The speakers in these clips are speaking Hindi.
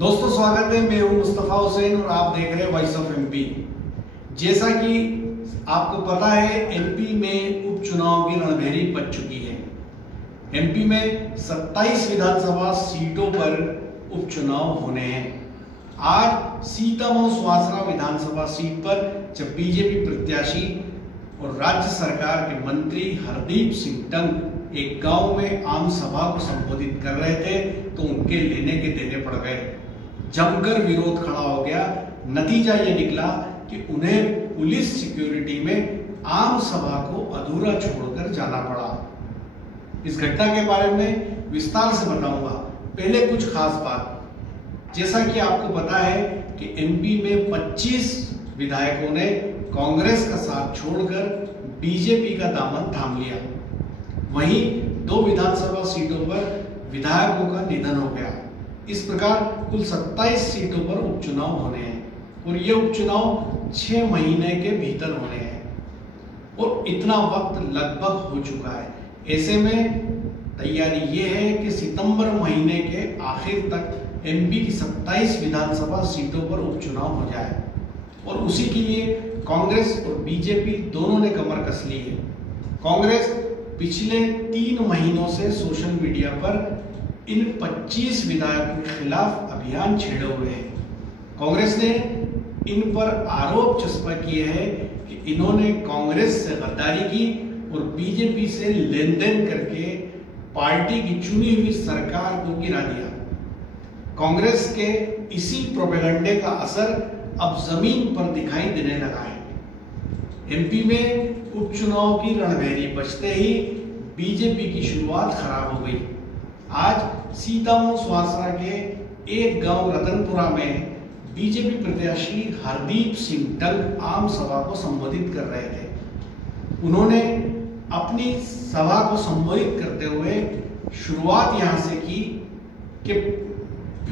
दोस्तों स्वागत है। मैं हूं मुस्तफा हुसैन और आप देख रहे हैं वॉइस ऑफ एमपी। जैसा कि आपको पता है, एमपी में उपचुनाव की रणभेरी बज चुकी है। एमपी में 27 विधानसभा सीटों पर उपचुनाव होने हैं। आज सीतामऊ सुवासरा विधानसभा सीट पर जब बीजेपी प्रत्याशी और राज्य सरकार के मंत्री हरदीप सिंह डंग एक गांव में आम सभा को संबोधित कर रहे थे तो उनके लेने के देने पड़ गए। जमकर विरोध खड़ा हो गया। नतीजा ये निकला कि उन्हें पुलिस सिक्योरिटी में आम सभा को अधूरा छोड़कर जाना पड़ा। इस घटना के बारे में विस्तार से बताऊंगा। पहले कुछ खास बात। जैसा कि आपको पता है कि एमपी में 25 विधायकों ने कांग्रेस का साथ छोड़कर बीजेपी का दामन थाम लिया। वहीं 2 विधानसभा सीटों पर विधायकों का निधन हो गया। इस प्रकार कुल 27 सीटों पर उपचुनाव होने हैं और ये उपचुनाव 6 महीने के भीतर होने हैं और इतना वक्त लगभग हो चुका है। ऐसे में तैयारी ये है कि सितंबर महीने के आखिर तक एमपी की 27 विधानसभा सीटों पर उपचुनाव हो जाए और उसी के लिए कांग्रेस और बीजेपी दोनों ने कमर कस ली है। कांग्रेस पिछले 3 महीनों से सोशल मीडिया पर इन 25 विधायकों के खिलाफ अभियान छेड़े हुए हैं। कांग्रेस ने इन पर आरोप चस्पा किए हैं कि इन्होंने कांग्रेस से गद्दारी की और बीजेपी से लेन देन करके पार्टी की चुनी हुई सरकार को गिरा दिया। कांग्रेस के इसी प्रोपेगेंडे का असर अब जमीन पर दिखाई देने लगा है। एमपी में उपचुनाव की रणभेरी बजते ही बीजेपी की शुरुआत खराब हो गई। आज सीतामऊ सुवासरा के एक गांव रतनपुरा में बीजेपी प्रत्याशी हरदीप सिंह डंग आम सभा को संबोधित कर रहे थे। उन्होंने अपनी सभा को संबोधित करते हुए शुरुआत यहां से की कि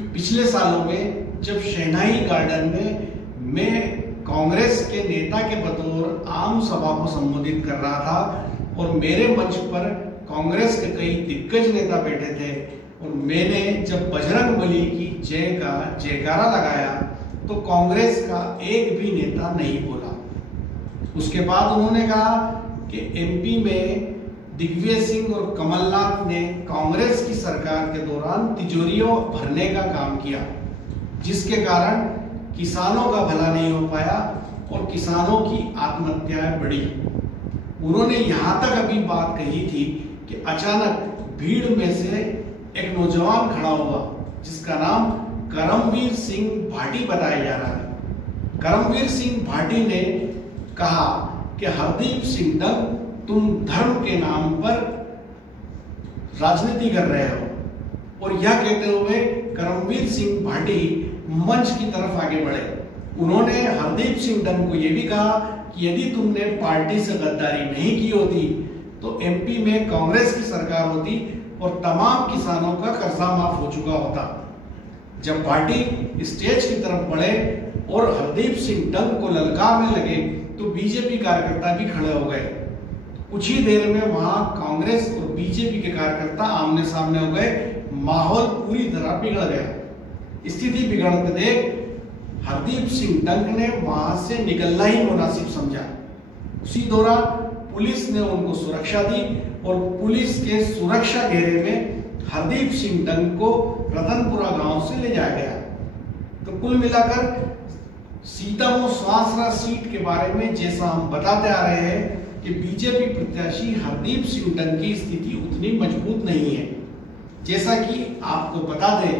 पिछले सालों में जब शहनाई गार्डन में मैं कांग्रेस के नेता के बतौर आम सभा को संबोधित कर रहा था और मेरे मंच पर कांग्रेस के कई दिग्गज नेता बैठे थे और मैंने जब बजरंगबली की जय का जयकारा लगाया तो कांग्रेस का एक भी नेता नहीं बोला। उसके बाद उन्होंने कहा कि एमपी में दिग्विजय सिंह और कमलनाथ ने कांग्रेस की सरकार के दौरान तिजोरियों भरने का काम किया, जिसके कारण किसानों का भला नहीं हो पाया और किसानों की आत्महत्याएं बढ़ी। उन्होंने यहां तक अभी बात कही थी कि अचानक भीड़ में से एक नौजवान खड़ा हुआ जिसका नाम करमवीर सिंह भाटी बताया जा रहा है। करमवीर सिंह भाटी ने कहा कि हरदीप सिंह डंग, तुम धर्म के नाम पर राजनीति कर रहे हो। और यह कहते हुए करमवीर सिंह भाटी मंच की तरफ आगे बढ़े। उन्होंने हरदीप सिंह डंग को यह भी कहा कि यदि तुमने पार्टी से गद्दारी नहीं की होती तो एमपी में कांग्रेस की सरकार होती और तमाम किसानों का कर्जा माफ हो चुका होता। जब पार्टी स्टेज की तरफ बढ़े और हरदीप सिंह डंग को ललकारने लगे तो बीजेपी कार्यकर्ता भी खड़े हो गए। कुछ ही देर में वहां कांग्रेस और बीजेपी के कार्यकर्ता आमने सामने हो गए। माहौल पूरी तरह बिगड़ गया। स्थिति बिगड़ते देख हरदीप सिंह डंग ने वहां से निकलना ही मुनासिब समझा। उसी दौरान पुलिस ने उनको सुरक्षा दी और पुलिस के सुरक्षा घेरे में हरदीप सिंह डंग को रतनपुरा गांव से ले जाया गया। तो कुल मिलाकर सीतामऊ सुवासरा सीट के बारे में जैसा हम बताते आ रहे हैं कि बीजेपी प्रत्याशी हरदीप सिंह डंग की स्थिति उतनी मजबूत नहीं है। जैसा कि आपको बता दें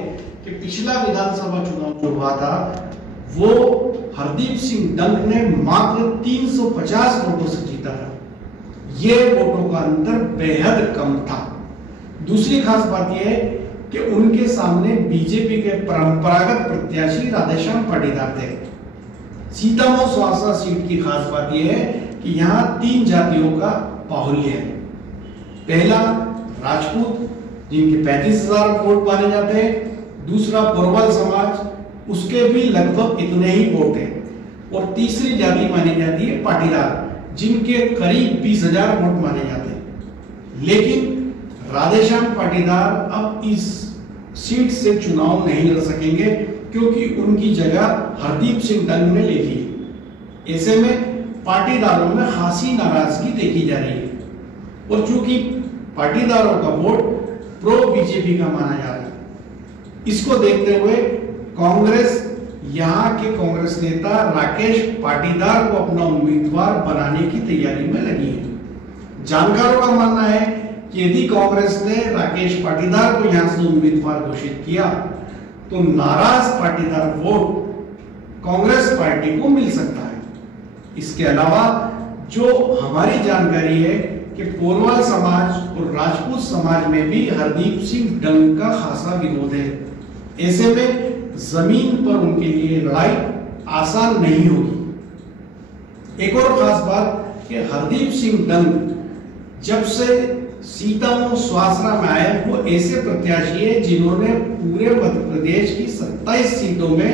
कि पिछला विधानसभा चुनाव जो हुआ था वो हरदीप सिंह डंग ने मात्र 350 वोटों से जीता था। ये वोटों का अंतर बेहद कम था। दूसरी खास बात यह है कि उनके सामने बीजेपी के परंपरागत प्रत्याशी राधेश्याम पाटीदार थे। सीतामऊ सुवासरा सीट की खास बात यह है कि यहाँ 3 जातियों का बाहुल्य है। पहला राजपूत, जिनके 35,000 वोट माने जाते हैं। दूसरा बोरवल समाज, उसके भी लगभग इतने ही वोट हैं। और तीसरी जाति मानी जाती है पाटीदार, जिनके करीब 20,000 वोट माने जाते हैं। लेकिन राधेश्याम पाटीदार अब इस सीट से चुनाव नहीं लड़ सकेंगे क्योंकि उनकी जगह हरदीप सिंह डंग ने ले ली। ऐसे में पाटीदारों में खासी नाराजगी देखी जा रही है और चूंकि पाटीदारों का वोट प्रो बीजेपी का माना जा रहा है, इसको देखते हुए कांग्रेस यहाँ के कांग्रेस नेता राकेश पाटीदार को अपना उम्मीदवार बनाने की तैयारी में लगी है। जानकारों का मानना है कि यदि कांग्रेस ने राकेश पाटीदार को यहां से उम्मीदवार घोषित किया तो नाराज पाटीदार वोट कांग्रेस पार्टी को मिल सकता है। इसके अलावा जो हमारी जानकारी है कि पोरवाल समाज और राजपूत समाज में भी हरदीप सिंह डंग का खासा विरोध है। ऐसे में जमीन पर उनके लिए लड़ाई आसान नहीं होगी। एक और खास बात कि हरदीप सिंह डंग जब से सीतामऊ स्वासरा में आए वो ऐसे प्रत्याशी है जिन्होंने पूरे मध्य प्रदेश की 27 सीटों में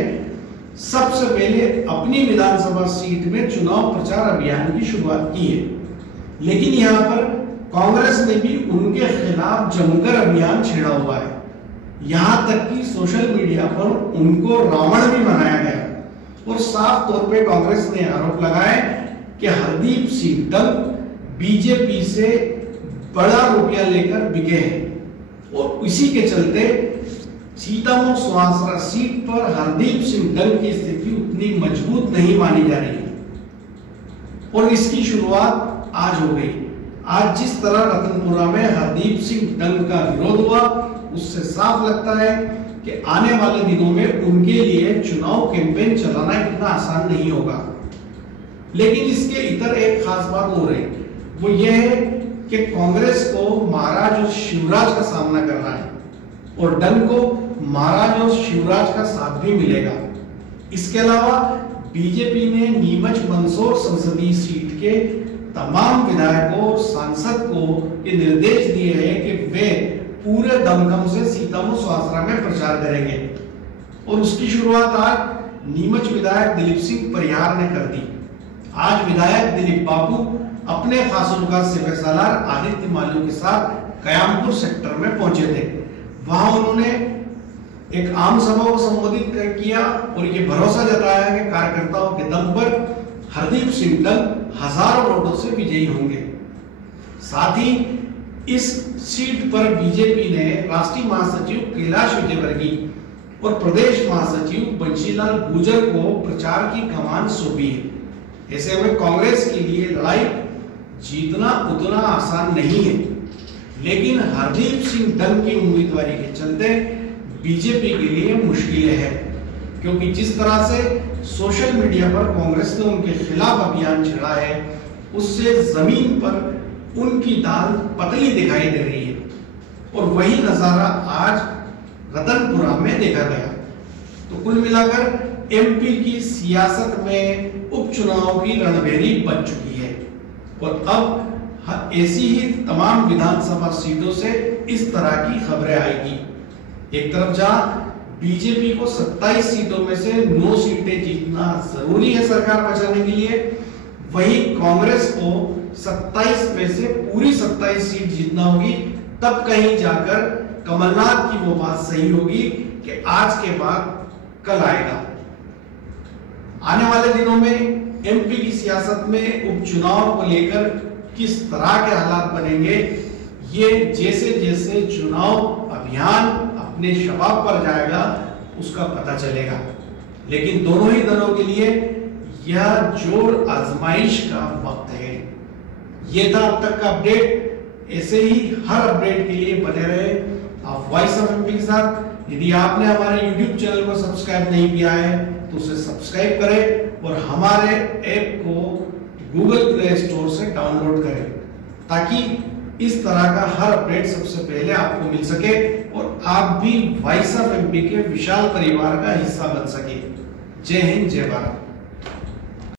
सबसे पहले अपनी विधानसभा सीट में चुनाव प्रचार अभियान की शुरुआत की है। लेकिन यहाँ पर कांग्रेस ने भी उनके खिलाफ जमकर अभियान छेड़ा हुआ है। यहाँ तक कि सोशल मीडिया पर उनको रावण भी बनाया गया और साफ तौर पे कांग्रेस ने आरोप लगाए कि हरदीप सिंह डंग बीजेपी से बड़ा रुपया लेकर बिके हैं और इसी के चलते सीतामऊ स्वासरा सीट पर हरदीप सिंह डंग की स्थिति उतनी मजबूत नहीं मानी जा रही है और इसकी शुरुआत आज हो गई। आज जिस तरह रतनपुरा में हरदीप सिंह डंग का विरोध हुआ उससे साफ लगता है कि आने वाले दिनों में उनके लिए चुनाव कैंपेन चलाना इतना आसान नहीं होगा। लेकिन इसके इतर एक खास बात हो रही वो ये है कि कांग्रेस को महाराज और शिवराज का सामना करना है और डंग को महाराज और शिवराज का साथ भी मिलेगा। इसके अलावा बीजेपी ने नीमच मंदसौर संसदीय सीट के तमाम विधायकों और सांसद को ये निर्देश दिए हैं कि वे पूरे दमखम से सीतामऊ स्वासरा में प्रचार करेंगे और उसकी शुरुआत आज नीमच विधायक दिलीप सिंह परिहार ने कर दी। आज विधायक दिलीप बाबू अपने खासुलका सिपह सालार आदित्य मालू के साथ कयामपुर सेक्टर में पहुंचे थे। वहां उन्होंने एक आम सभा को संबोधित किया और ये भरोसा जताया कि कार्यकर्ताओं के दम पर हरदीप सिंह डंग हजारों वोटों से विजयी होंगे। साथ ही इस सीट पर बीजेपी ने राष्ट्रीय महासचिव कैलाश विजयवर्गीय और प्रदेश महासचिव बंशीलाल गुर्जर को प्रचार की कमान सौंपी है। ऐसे में कांग्रेस के लिए लड़ाई जीतना उतना आसान नहीं है, लेकिन हरदीप सिंह डंग की उम्मीदवारी के चलते बीजेपी के लिए मुश्किलें हैं, क्योंकि जिस तरह से सोशल मीडिया पर कांग्रेस ने उनके खिलाफ अभियान छेड़ा है उससे जमीन पर उनकी दाल पतली दिखाई दे रही है और वही नजारा आज रतनपुरा में देखा गया। तो कुल मिलाकर एमपी की सियासत में उपचुनाव की रणभेरी बच चुकी है और अब ऐसी ही तमाम विधानसभा सीटों से इस तरह की खबरें आएगी। एक तरफ जहां बीजेपी को 27 सीटों में से 9 सीटें जीतना जरूरी है सरकार बचाने के लिए, वहीं कांग्रेस को 27 में से पूरी 27 सीट जीतना होगी। तब कहीं जाकर कमलनाथ की वो बात सही होगी कि आज के बाद कल आएगा। आने वाले दिनों में एमपी की सियासत में उपचुनाव को लेकर किस तरह के हालात बनेंगे, ये जैसे जैसे चुनाव अभियान अपने शबाब पर जाएगा उसका पता चलेगा। लेकिन दोनों ही दलों के लिए यह जोर आजमाइश का वक्त है। ये था अब तक का अपडेट। ऐसे ही हर अपडेट के लिए बने रहे आप वॉइस ऑफ एमपी के साथ। यदि आपने हमारे YouTube चैनल को सब्सक्राइब नहीं किया है तो उसे सब्सक्राइब करें और हमारे ऐप को गूगल प्ले स्टोर से डाउनलोड करें ताकि इस तरह का हर अपडेट सबसे पहले आपको मिल सके और आप भी वॉइस ऑफ एमपी के विशाल परिवार का हिस्सा बन सके। जय हिंद, जय भारत।